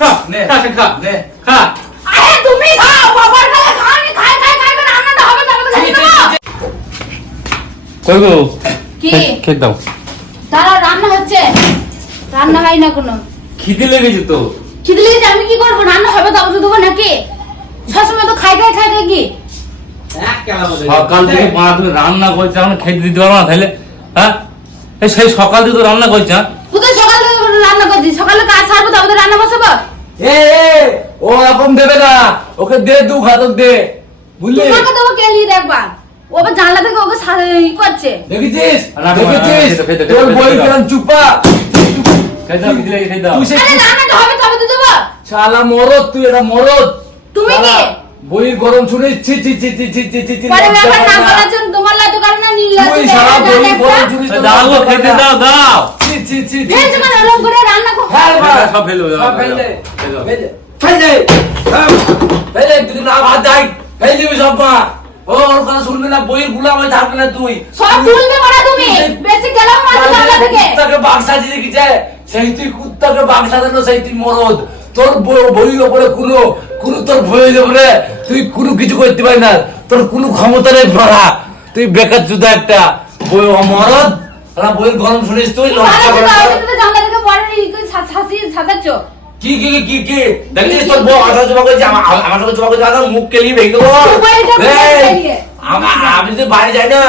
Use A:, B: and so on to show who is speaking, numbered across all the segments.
A: খা নে খা খা নে। খা।
B: আরে তুমি খাও বাবার কাছে খাওনি খাই খাই খাই করে রান্নাটা হবে তবে তো খেতে দেবো
C: কই গো?
B: কি?
C: খেক দাও।
B: দাঁড়া রান্না হচ্ছে। রান্না হয় না কোনো।
A: খিদে লেগেছে তো।
B: খিদে লেগেছে আমি কি করব? রান্না হবে তবে তো দেবো নাকি? সবসময় তো খাই খাই খাই খাই কি?
C: সকাল থেকে পাঁচ রান্না করছে এখন খেতে দিতে পারব না তাহলে হ্যাঁ? সেই সকাল থেকে তো রান্না করছে হ্যাঁ?
B: তো সকাল কাজ সারবো তবে রান্না বসাবো
A: এ ও রকম দেবে না ওকে দে দু খাতক দে বুঝলি
B: তোমাকে দেবো কে নিয়ে দেখবা ও আবার জানলা থেকে ওকে ই করছে
A: দেখেছিস দেখেছিস তোর বই। কেন চুপা শালা মরদ তুই এটা মরদ
B: তুমি
A: বইয়ের গরম শুনে ছি ছি ছি ছি ছি ছি ছি ছি
B: পরে
A: লজ্জা
B: ব্যাপার
A: করে
B: না
A: না।
B: করার জন্য তোমার লাজ করে নীল লাজ
A: সারা বইয়ের গরম শুনিস
C: দাও খেতে দাও দাও
A: ছি ছি ছি
C: সব ফেলে
A: সব
C: ফেলে
A: ফেল। দে।
C: দাও।
A: ফেল দে। ফেল। দে। হ্যাঁ, ফেল দে। তুই না ভাত দেয় ফেল দিবি সব মা ও ওর কথা শুনবি না বইয়েরগুলা হয়ে থাকবে না তুই।
B: সব তুলবে মানে তুমি? বেশি গেলাম মাঝে জানলা থেকে?
A: কুত্তাকে বাঘ সাজিয়ে রেখেছে সেই তুই কুত্তাকে বাঘ সাজানো সেই তুই মরদ। তোর বইয়ের ওপরে কোনো কোনো তোর বইয়ের ওপরে তুই কোনো কিছু করতে পারি না। তোর কোনো ক্ষমতা নেই ভরা। তুই বেকার জুদা একটা। বই মরদ? আর বইয়ের গরম শুনিস তুই? লজ্জা করে
B: পারে ই করে
A: কি কি কি কি? বউ আমার আমার সাথে আমার মুখ ভেঙে
B: আমার
A: আমি বাইরে যাই না।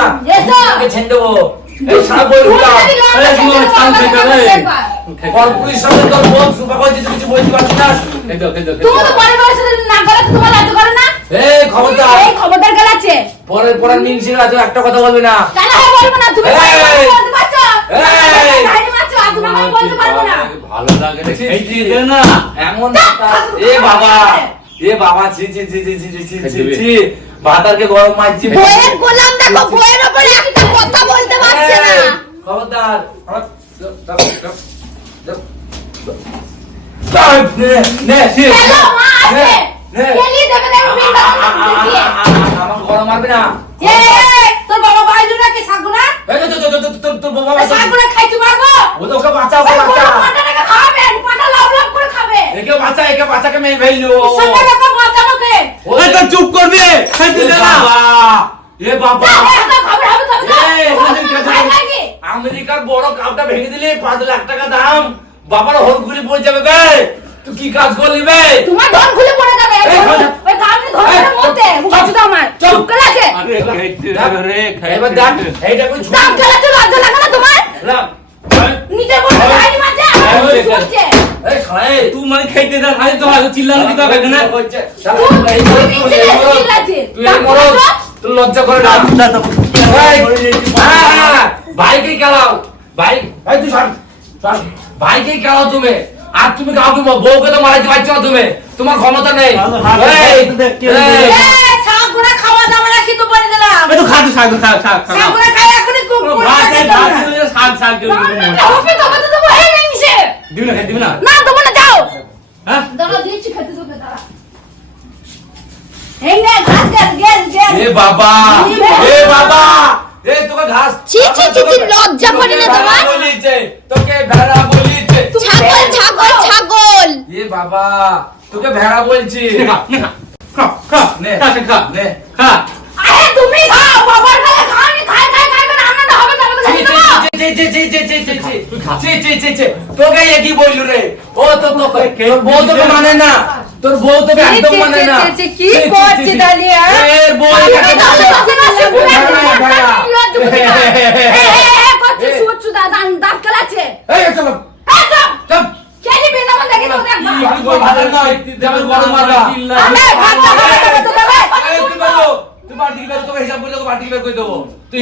A: ছেড়ে একটা কথা বলবে না?
B: তুমি
A: এই!
B: বলতে পারছ
A: এই!
B: গাড়ি মারছো আর তুমি আমাকে বলতে পারব না।
C: ভালো লাগে রে, খেতে দে না
A: এমন
B: যা,
A: ভাতার-
B: ফালতু
A: এ বাবা এ বাবা ছি ছি ছি ছি ছি ছি ছি ছি ভাতারকে গরম মারছি।
B: বইয়ের গোলাম দেখো বইয়ের উপরে একটা কথা বলতে পারছে না।
A: খবরদার নে, নে, নে,
B: হ্যালো মা আছে।
A: নে, নে।
B: গেলি দেবে দেখো বিল
A: আ- আ- আ- আ- আ- আমাকে গরম মারবি না।
B: তোর বাবা বাইলু নাকি সাগুনা
A: তোর বাবা
B: সাগুনা
A: ওকে বাঁচা ওকে
B: ওই
A: বাঁচা
B: গরম পাটাটাকে খাবে পাটা লাভ লাভ করে খাবে।
A: একে বাঁচা একে বাঁচাকে মেয়ে ফেলল।
B: সঙ্গে দেখো বাঁচানোকে
C: এই তো চুপ করবি খেতে দে না।
A: এ বাবা।
B: খবর হবে তবে তো
A: এই, এখানে কি আছে?
B: খাই নাকি
A: আমেরিকার বড় কাপটা ভেঙে দিলে পাঁচ লাখ টাকা দাম। বাবার হল খুলে পড়ে যাবে বে। তুই কি কাজ করলি বে?
B: তোমার ধন খুলে পড়ে যাবে ওই কামনি ধরে মরতে বুঝছ আমার
A: চুপ।
B: চুপ করে আছে।
C: আরে রে
A: এইটা কই
B: দাম খেলাতে লজ্জা লাগে না তোমার?
A: না
B: নিজের
A: বউকে
C: লাইন মানে
A: আর হ্যাঁ, হ্যাঁ, হ্যাঁ। তুমি। আর তুমি কাউকে বউকে তো মারাইতে পারছ না তুমি। তোমার ক্ষমতা নেই।
B: খাওয়া দাওয়া দেবো
C: দিবি না দিবি না।
B: না দেবো না যাও।
C: হ্যাঁ?
B: দাঁড়া দিয়েছি খেতে তোকে দাঁড়া।
A: এ বাবা এ বাবা এ তোকে ঘাস
D: ছি, ছি, ছি, লজ্জা করে না
A: ভেড়া
D: তোমার?
A: বলিছে তোকে ভেড়া বলিছে।
D: ছাগল ছাগল ছাগল।
A: এ বাবা তোকে ভেড়া বলছি।
C: খা খা খা
A: নে
C: খা খা।
A: নে।
C: খা।
A: তোকে একই বলল রে ও তো তোকে বউ তোকে মানে না তোর বউ তোকে একদম মানে না
B: কি
A: করছিস
B: দালিয়া দেবো
A: তুই